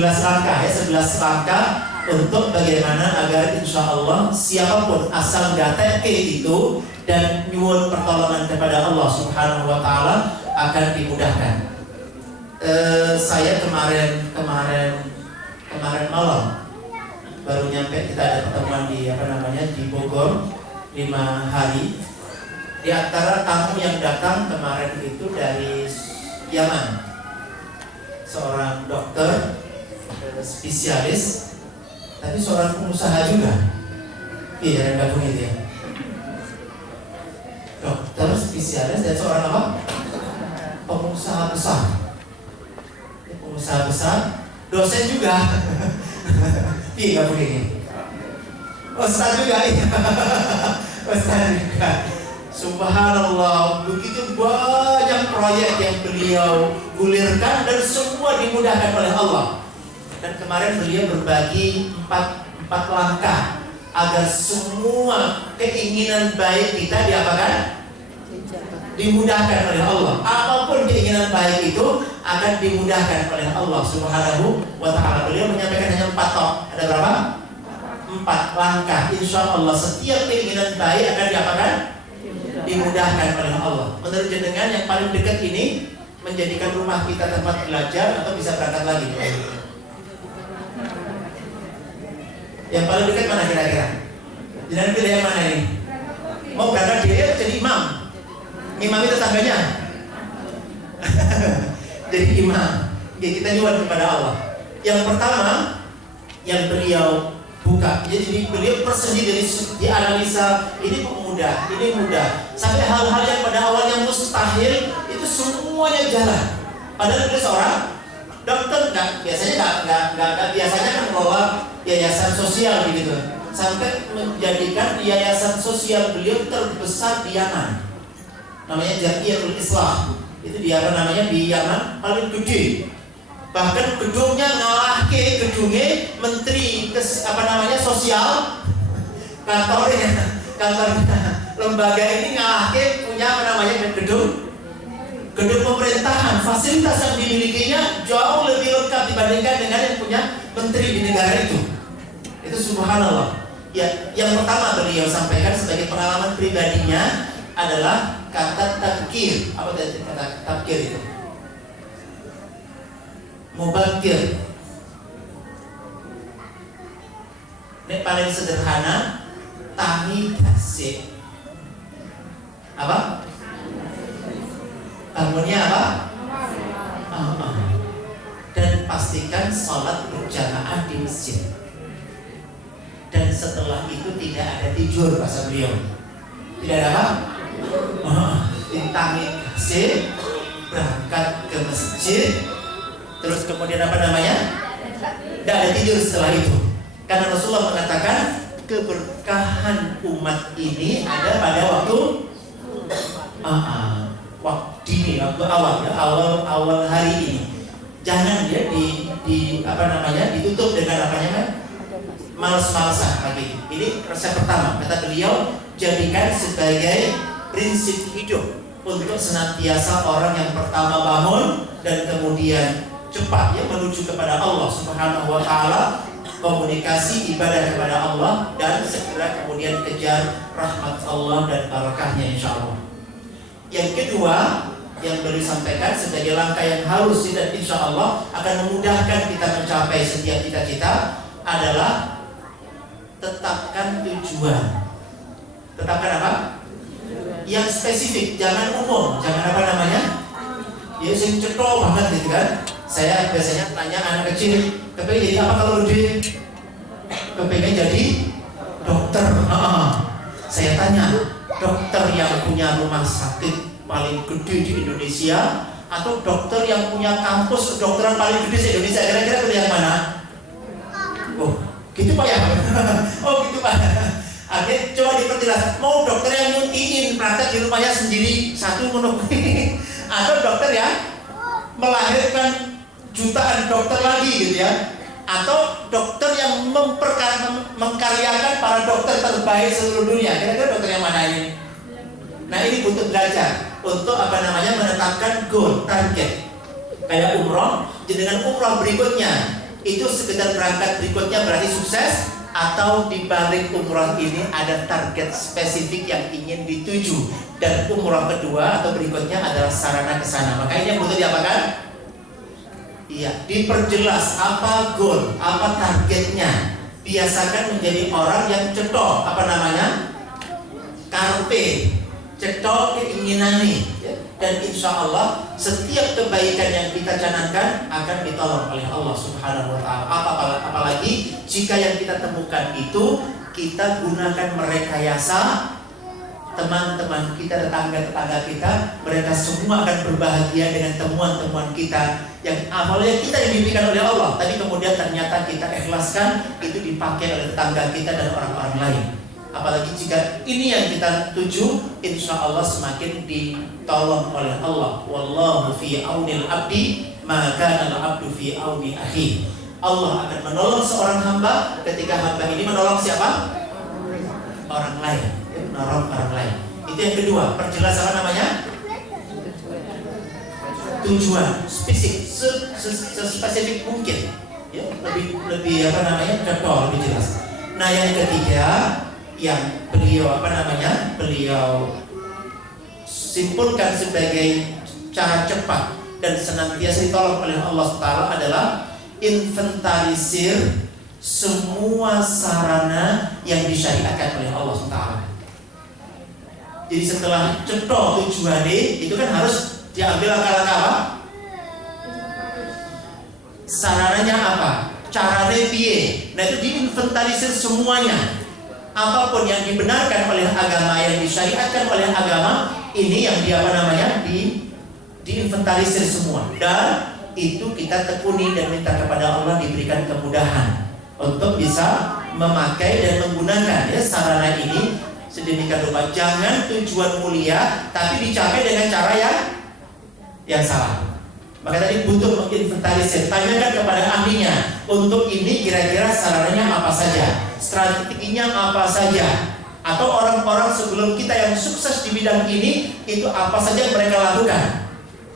langkah ya, 11 langkah untuk bagaimana agar insya Allah siapapun asal datang ke itu dan nyuwun pertolongan kepada Allah Subhanahu wa Ta'ala akan dimudahkan. Saya kemarin malam baru nyampe, kita ada pertemuan di di Bogor 5 hari. Di antara tamu yang datang kemarin itu dari Yaman, seorang dokter spesialis, tapi seorang pengusaha juga. Iya, yang gabung itu ya. Dokter spesialis dan seorang apa? Pengusaha besar. Pengusaha besar, dosen juga. Iya, gabung ini. Ustaz juga, iya. Ustaz juga. Subhanallah, begitu banyak proyek yang beliau gulirkan dan semua dimudahkan oleh Allah. Dan kemarin beliau berbagi empat langkah agar semua keinginan baik kita diapakan? Dimudahkan oleh Allah. Apapun keinginan baik itu akan dimudahkan oleh Allah Subhanahu wa ta'ala. Beliau menyampaikan hanya 4 tok. Ada berapa? 4 langkah. Insya Allah setiap keinginan baik akan diapakan? Dimudahkan oleh Allah. Menurut jenengan yang paling dekat ini menjadikan rumah kita tempat belajar atau bisa berangkat lagi? Yang paling dekat mana kira-kira? Jenengan pilih yang mana ini? Mau berangkat dia jadi imam? Imami tetangganya. Jadi imam. Ya, kita nyuwun kepada Allah. Yang pertama yang beliau buka, jadi beliau persendiri dari dianalisa ini mudah, ini mudah, sampai hal-hal yang pada awalnya mustahil itu semuanya jalan. Padahal beliau seorang dokter, nggak biasanya kan bawa yayasan sosial begitu, sampai menjadikan yayasan sosial beliau terbesar di Yaman, namanya Jamiatul Islah. Itu di Yaman, namanya di Yaman paling gede. Bahkan gedungnya ngalah ke gedungnya menteri sosial, kantornya lembaga ini ngalah ke punya gedung pemerintahan. Fasilitas yang dimilikinya jauh lebih lengkap dibandingkan dengan yang punya menteri di negara itu. Itu subhanallah. Ya, yang pertama beliau sampaikan sebagai pengalaman pribadinya adalah kata tafkir. Apa tadi kata tafkir itu? Mubakir. Ini paling sederhana, tahi kasih. Apa? Bangunnya apa? Dan pastikan sholat berjamaah di masjid. Dan setelah itu tidak ada tidur, bahasa beliau. Tidak ada apa? Tahi kasih, berangkat ke masjid. Terus kemudian apa namanya? Tidak ada tidur setelah itu. Karena Rasulullah mengatakan keberkahan umat ini ada pada waktu waktu awal ya, awal hari ini. Jangan dia ditutup dengan males-malesan pagi. Ini resep pertama. Kata beliau, jadikan sebagai prinsip hidup untuk senantiasa orang yang pertama bangun dan kemudian cepat ya menuju kepada Allah Subhanahu wa ta'ala, komunikasi ibadah kepada Allah, dan segera kemudian kejar rahmat Allah dan barakahnya insya Allah. Yang kedua yang beliau sampaikan sebagai langkah yang halus dan insya Allah akan memudahkan kita mencapai setiap cita-cita adalah tetapkan tujuan. Tetapkan apa? Yang spesifik, jangan umum, jangan ya sing cetok banget gitu kan. Saya biasanya tanya anak kecil, kepengen jadi apa kalau gede? Kepengen jadi dokter. Saya tanya, dokter yang punya rumah sakit paling gede di Indonesia atau dokter yang punya kampus kedokteran paling gede di Indonesia? Kira-kira pilih yang mana? Oh, gitu Pak ya? Oh gitu Pak. Akhirnya coba diperjelas, mau dokter yang nyuntikin praktek di rumahnya sendiri satu menuhi, atau dokter yang melahirkan jutaan dokter lagi gitu ya, atau dokter yang mengkaryakan para dokter terbaik seluruh dunia. Kira-kira dokter yang mana ini? Nah ini butuh belajar untuk menetapkan goal, target. Kayak umroh, dengan umroh berikutnya itu sekedar berangkat berikutnya berarti sukses, atau di balik umroh ini ada target spesifik yang ingin dituju, dan umroh kedua atau berikutnya adalah sarana ke sana. Maka ini yang butuh diapakan? Iya, diperjelas apa goal, apa targetnya. Biasakan menjadi orang yang cetok, karpe, cetok keinginan nih. Dan insya Allah setiap kebaikan yang kita canangkan akan ditolong oleh Allah Subhanahu wa ta'ala. Apalagi jika yang kita temukan itu kita gunakan merekayasa teman-teman kita, tetangga-tetangga kita, mereka semua akan berbahagia dengan temuan-temuan kita yang awalnya kita yang diberikan oleh Allah, tapi kemudian ternyata kita ikhlaskan itu dipakai oleh tetangga kita dan orang-orang lain. Apalagi jika ini yang kita tuju, insya Allah semakin ditolong oleh Allah. Wallahu fi aunil abdi maka al-abdu fi auni akhi. Allah akan menolong seorang hamba ketika hamba ini menolong siapa? Orang lain. Menolong orang lain. Itu yang kedua. Perjelas apa namanya? Tujuan spesifik, sespesifik mungkin. Ya, lebih apa namanya? Contoh lebih jelas. Nah, yang ketiga yang beliau simpulkan sebagai cara cepat dan senantiasa ditolong oleh Allah Ta'ala adalah inventarisir semua sarana yang disyariatkan oleh Allah Ta'ala. Jadi setelah cetok tujuannya itu kan harus diambil langkah-langkah apa? Sarananya apa? Caranya piye? Nah, itu diinventarisir semuanya. Apapun yang dibenarkan oleh agama, yang disyariatkan oleh agama, ini yang diinventarisir semua. Dan itu kita tekuni dan minta kepada Allah diberikan kemudahan untuk bisa memakai dan menggunakan ya sarana ini sedemikian rupa. Jangan tujuan mulia tapi dicapai dengan cara yang salah. Maka tadi butuh menginventarisir, tanyakan kepada ahlinya, untuk ini kira-kira sarananya apa saja, strateginya apa saja, atau orang-orang sebelum kita yang sukses di bidang ini itu apa saja yang mereka lakukan.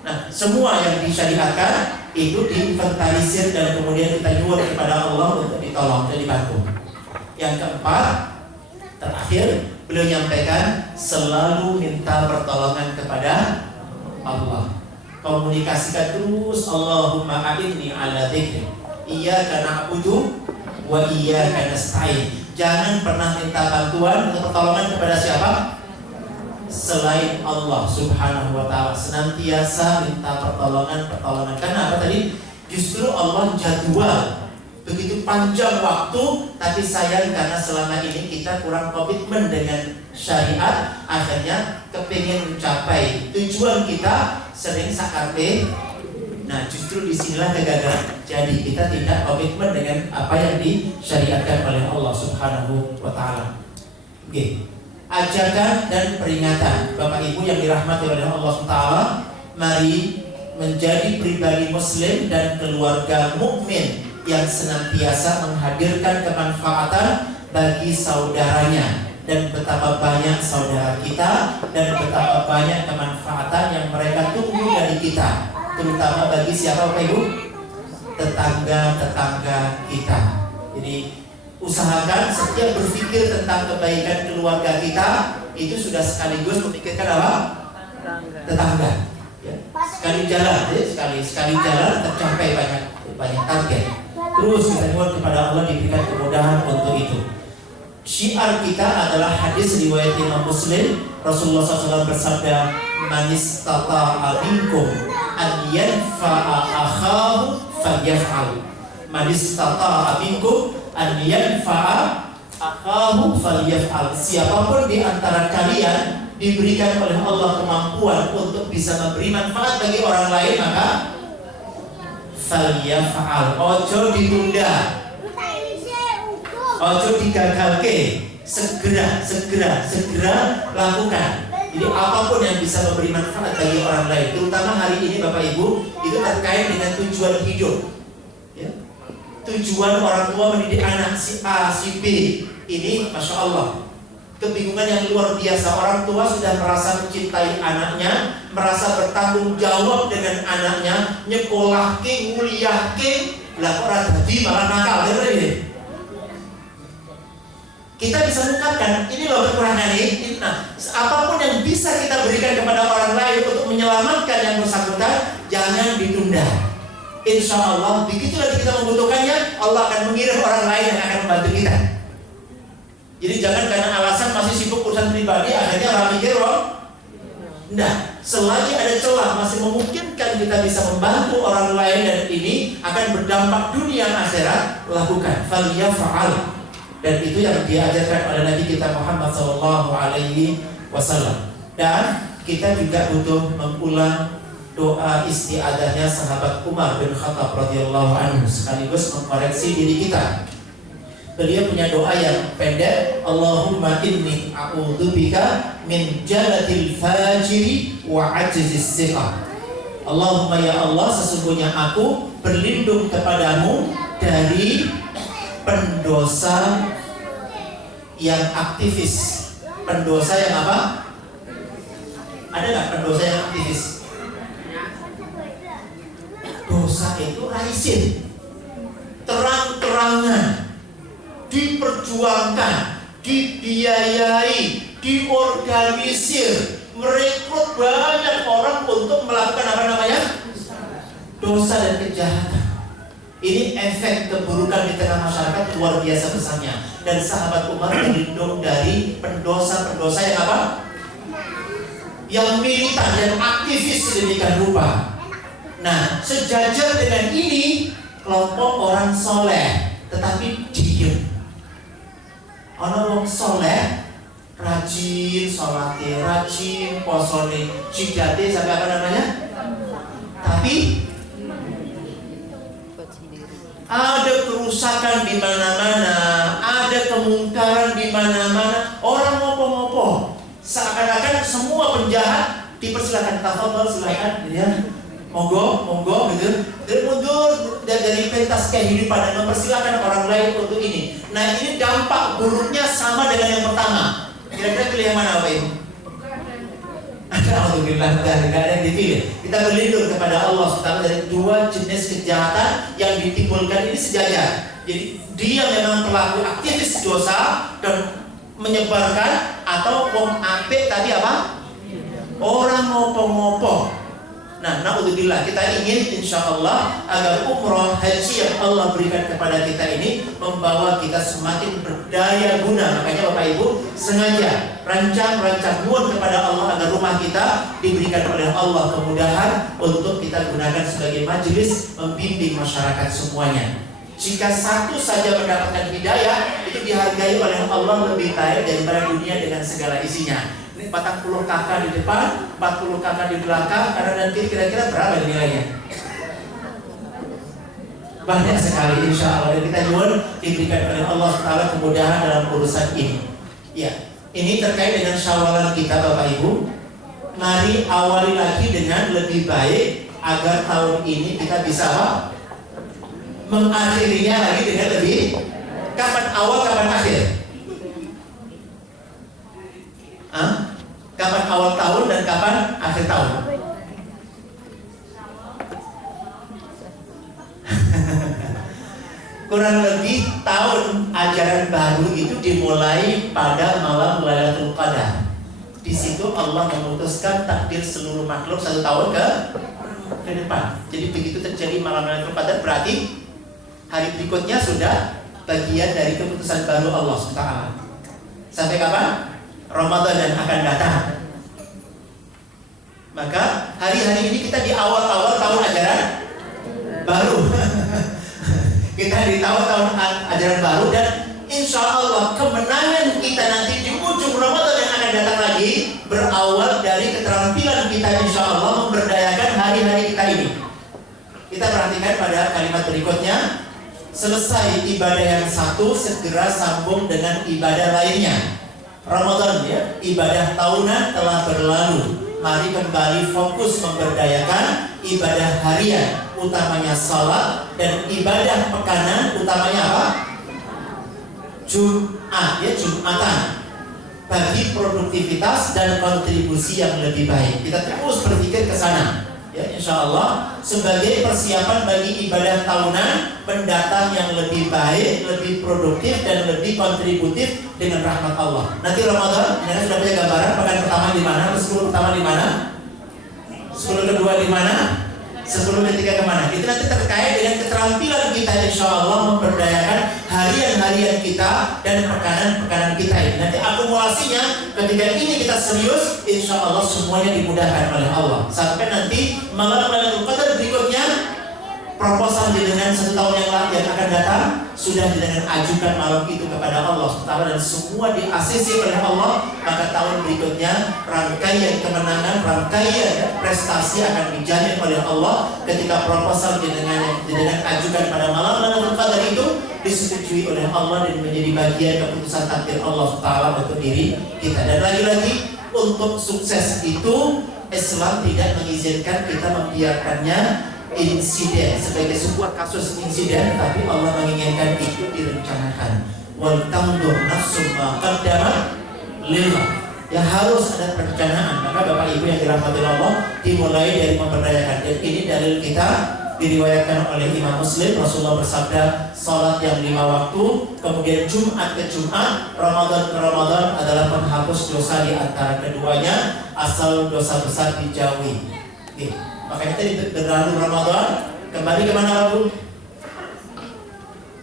Nah, semua yang disyariatkan itu diinventarisir dan kemudian kita nyuwun kepada Allah untuk ditolong dan dibantu. Yang keempat, terakhir beliau nyampaikan selalu minta pertolongan kepada Allah. Komunikasikan terus, Allahumma a'inni ala dzikri, iyyaka na'budu wa iyyaka nasta'in. Jangan pernah minta bantuan atau pertolongan kepada siapa selain Allah Subhanahu wa ta'ala. Senantiasa minta pertolongan. Karena apa tadi? Justru Allah jadwal begitu panjang waktu, tapi sayang karena selama ini kita kurang komitmen dengan syariat, akhirnya kepingin mencapai tujuan kita sering sakarpe. Nah, justru disinilah kegagalan. Jadi kita tidak komitmen dengan apa yang disyariatkan oleh Allah Subhanahu wa ta'ala. Oke. Ajakan dan peringatan Bapak Ibu yang dirahmati oleh Allah SWT, mari menjadi pribadi muslim dan keluarga mukmin yang senantiasa menghadirkan kemanfaatan bagi saudaranya. Dan betapa banyak saudara kita dan betapa banyak kemanfaatan yang mereka tunggu dari kita, terutama bagi siapa Bapak Ibu? Tetangga-tetangga kita. Jadi usahakan setiap berpikir tentang kebaikan keluarga kita itu sudah sekaligus memikirkan apa? Tetangga. Ya. Sekali jalan, ya. sekali jalan tercapai banyak target. Terus kita mohon kepada Allah diberikan kemudahan untuk itu. Syiar kita adalah hadis riwayat Imam Muslim. Rasulullah SAW bersabda, "Manis tata'a minkum an yanfa'a akhahu falyaf'al." Manis tata'a minkum an yanfa'a akhahu falyaf'al. Siapapun di antara kalian diberikan oleh Allah kemampuan untuk bisa memberi manfaat bagi orang lain, maka falyaf'al. Ojo ditunda, ojo digagalke, segera lakukan. Jadi apapun yang bisa memberi manfaat bagi orang lain, terutama hari ini Bapak Ibu, itu terkait dengan tujuan hidup. Ya. Tujuan orang tua mendidik anak si A, si B, ini Masya Allah kebingungan yang luar biasa. Orang tua sudah merasa mencintai anaknya, merasa bertanggung jawab dengan anaknya, nyekolahke, nguliahke, lah kok dadi malah nakal, gitu. Kita bisa mengungkapkan, ini loh kekurangan ini. Nah, apapun yang bisa kita berikan kepada orang lain untuk menyelamatkan yang bersangkutan, jangan ditunda. Insya Allah, begitu lagi kita membutuhkannya, Allah akan mengirim orang lain yang akan membantu kita. Jadi jangan karena alasan masih sibuk urusan pribadi, akhirnya orang mikir, nah, selagi ada celah masih memungkinkan kita bisa membantu orang lain dan ini akan berdampak dunia akhirat, lakukan. Falyaf'al. Dan itu yang diajarkan oleh Nabi kita Muhammad SAW. Dan kita juga butuh mengulang doa isti'adahnya sahabat Umar bin Khattab radhiyallahu anhu, sekaligus mengkoreksi diri kita. Beliau punya doa yang pendek, Allahumma inni a'udzubika min jalatil fajiri wa ajzis siqah. Allahumma ya Allah, sesungguhnya aku berlindung kepadamu dari pendosa yang aktivis. Pendosa yang apa? Ada nggak pendosa yang aktivis? Dosa itu raisin, terang-terangan, diperjuangkan, dibiayai, diorganisir, merekrut banyak orang untuk melakukan apa namanya? Dosa dan kejahatan. Ini efek keburukan di tengah masyarakat luar biasa besarnya. Dan sahabat Umar berlindung dari pendosa-pendosa yang apa? Yang militan, yang aktivis sedemikian rupa. Nah, sejajar dengan ini kelompok orang soleh, tetapi diem. Orang wong soleh, rajin sholatnya, rajin posone, jidate sampai apa namanya? Tapi ada kerusakan di mana-mana, ada kemungkaran di mana-mana. Orang ngopo-ngopo, seakan-akan semua penjahat dipersilakan, tafadhol silakan, ya. Monggo gitu. Dan mundur dari pentas kehidupan dan mempersilakan orang lain untuk ini. Nah, ini dampak buruknya sama dengan yang pertama. Kira-kira pilih yang mana, Pak Ibu? Alhamdulillah, tidak ada yang dipilih. Kita berlindung kepada Allah SWT dari dua jenis kejahatan yang ditimbulkan ini sejajar. Jadi dia memang pelaku aktivis dosa dan menyebarkan, atau wong apik tadi apa? Orang ngopo-ngopo. Nah, naudzubillah, kita ingin insya Allah agar umroh haji yang Allah berikan kepada kita ini membawa kita semakin berdaya guna. Makanya Bapak Ibu sengaja rancang nuwun kepada Allah agar rumah kita diberikan oleh Allah kemudahan untuk kita gunakan sebagai majelis membimbing masyarakat semuanya. Jika satu saja mendapatkan hidayah, itu dihargai oleh Allah lebih baik daripada dunia dengan segala isinya. 40 kakak di depan, 40 kakak di belakang, karena nanti kira-kira berapa nilainya? Banyak sekali insya Allah. Dan kita nyuwun diberikan oleh Allah SWT kemudahan dalam urusan ini. Ya, ini terkait dengan syawalan kita Bapak Ibu. Mari awali lagi dengan lebih baik agar tahun ini kita bisa mengakhirinya lagi dengan lebih. Kapan awal, kapan akhir? Kapan awal tahun dan kapan akhir tahun? Kurang lebih tahun ajaran baru itu dimulai pada malam Lailatul Qadar. Di situ Allah memutuskan takdir seluruh makhluk 1 tahun ke depan. Jadi begitu terjadi malam Lailatul Qadar, berarti hari berikutnya sudah bagian dari keputusan baru Allah SWT. Sampai kapan? Ramadan yang akan datang. Maka hari-hari ini kita di awal-awal tahun ajaran baru. Kita di tahun ajaran baru, dan insya Allah kemenangan kita nanti di ujung Ramadan yang akan datang lagi berawal dari keterampilan kita insya Allah memberdayakan hari-hari kita ini. Kita perhatikan pada kalimat berikutnya. Selesai ibadah yang satu, segera sambung dengan ibadah lainnya. Ramadan, ya, ibadah tahunan telah berlalu. Mari kembali fokus memberdayakan ibadah harian, utamanya salat, dan ibadah pekanan, utamanya apa? Jumat, ya, Jumatan, bagi produktivitas dan kontribusi yang lebih baik. Kita terus berpikir ke sana. Ya, insya Allah sebagai persiapan bagi ibadah tahunan mendatang yang lebih baik, lebih produktif, dan lebih kontributif dengan rahmat Allah. Nanti Ramadan, Anda sudah punya gambaran pekan pertama di mana, 10 pertama di mana, 10 kedua di mana, 10 ketiga kemana. Itu nanti terkait dengan keterampilan kita insya Allah memberdayakan harian-harian kita dan pekanan-pekanan kita ini. Nanti akumulasinya ketika ini kita serius, insya Allah semuanya dimudahkan oleh Allah. Sampai nanti malam Lailatul Qadar berikutnya, proposal dengan 1 tahun yang akan datang sudah dengan ajukan malam itu kepada Allah SWT, dan semua di-ACC oleh Allah. Maka tahun berikutnya rangkaian kemenangan, rangkaian prestasi akan dijamin oleh Allah ketika proposal dengan ajukan pada malam Lailatul Qadar itu disetujui oleh Allah dan menjadi bagian keputusan takdir Allah Ta'ala untuk diri kita. Dan lagi-lagi untuk sukses itu Islam tidak mengizinkan kita membiarkannya insiden sebagai sebuah kasus insiden, tapi Allah menginginkan itu direncanakan. Wal tandur nafsum ma qaddamat lillah. Ya harus ada perencanaan. Maka Bapak Ibu yang dirahmati Allah, dimulai dari memberdayakan. Dan ini dalil kita diriwayatkan oleh Imam Muslim. Rasulullah bersabda, salat yang 5 waktu, kemudian Jumat ke Jumat, Ramadan ke Ramadan adalah penghapus dosa di antara keduanya, asal dosa besar dijauhi. Oke. Makanya tadi berlalu Ramadan, kembali kemana Bu?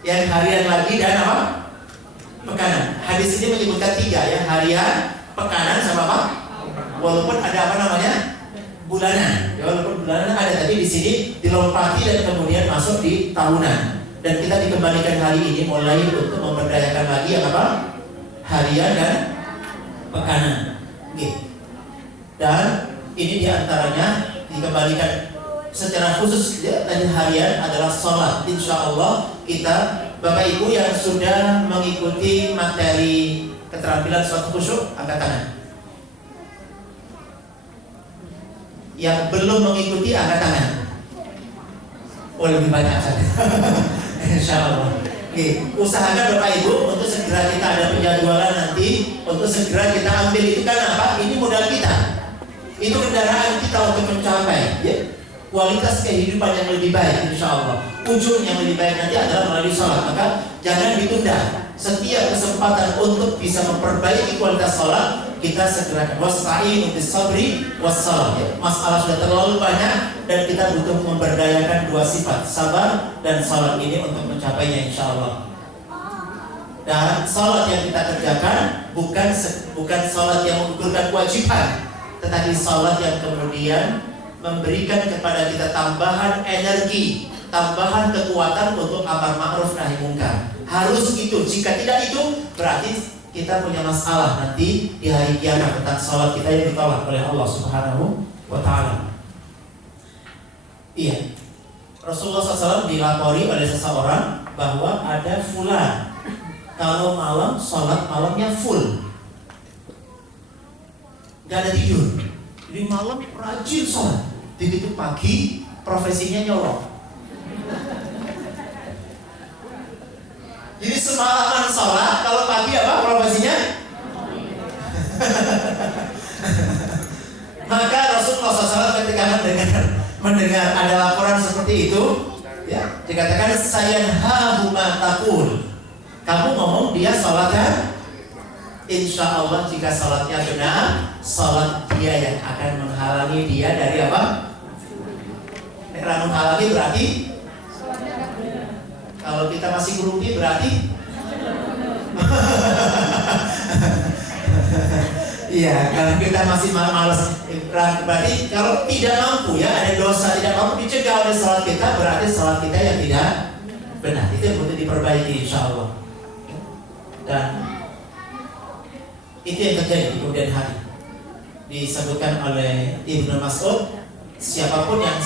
Yang harian lagi dan apa? Pekanan. Hadis ini menyebutkan 3 ya, harian, pekanan sama apa? Walaupun ada apa namanya? Bulanan. Ya, walaupun bulanan ada, tapi di sini dilompati dan kemudian masuk di tahunan. Dan kita dikembalikan hari ini mulai untuk memberdayakan lagi yang apa? Harian dan pekanan. Oke. Dan ini diantaranya dikembalikan secara khusus ya, tadi harian adalah sholat. Insya Allah kita Bapak Ibu yang sudah mengikuti materi keterampilan sholat khusyuk, angkat tangan. Yang belum mengikuti, angkat tangan. Oh, lebih banyak saja. Insya Allah. Oke, usahakan Bapak Ibu untuk segera kita ada penjadwalan nanti, untuk segera kita ambil itu kan apa? Ini modal kita. Itu kendaraan kita untuk mencapai ya, kualitas kehidupan yang lebih baik insya Allah. Ujung yang lebih baik nanti adalah melalui sholat. Maka jangan ditunda. Setiap kesempatan untuk bisa memperbaiki kualitas sholat kita segerakan. Wasta'inu bis-sabri was-shalah ya. Masalah sudah terlalu banyak dan kita butuh memberdayakan 2 sifat, sabar dan sholat ini untuk mencapainya insya Allah. Dan sholat yang kita kerjakan bukan sholat yang menggugurkan kewajiban, tetapi sholat yang kemudian memberikan kepada kita tambahan energi, tambahan kekuatan untuk amar ma'ruf nahi munkar. Harus itu. Jika tidak itu, berarti kita punya masalah nanti di hari kiamat tentang sholat kita yang ditolak oleh Allah Subhanahu wa Ta'ala. Iya, Rasulullah SAW dilapori oleh seseorang bahwa ada fulan kalau malam sholat malamnya full, gak ada tidur. Jadi malam rajin sholat, begitu pagi profesinya nyolong. Jadi semalaman sholat, kalau pagi apa profesinya? Maka Rasulullah SAW ketika mendengar ada laporan seperti itu, ya, dikatakan sayanhahu ma taqul. Kamu ngomong dia sholat kan? Insya Allah jika sholatnya benar, sholat dia yang akan menghalangi dia dari apa? Menghalangi berarti kalau kita masih grogi berarti iya, kalau kita masih malas berarti kalau tidak mampu ya, ada dosa tidak mampu dicegah oleh sholat kita, berarti sholat kita yang tidak benar. Itu yang butuh diperbaiki insya Allah. Dan itu yang terjadi di kemudian hari. Disebutkan oleh Ibnu Mas'ud, siapapun yang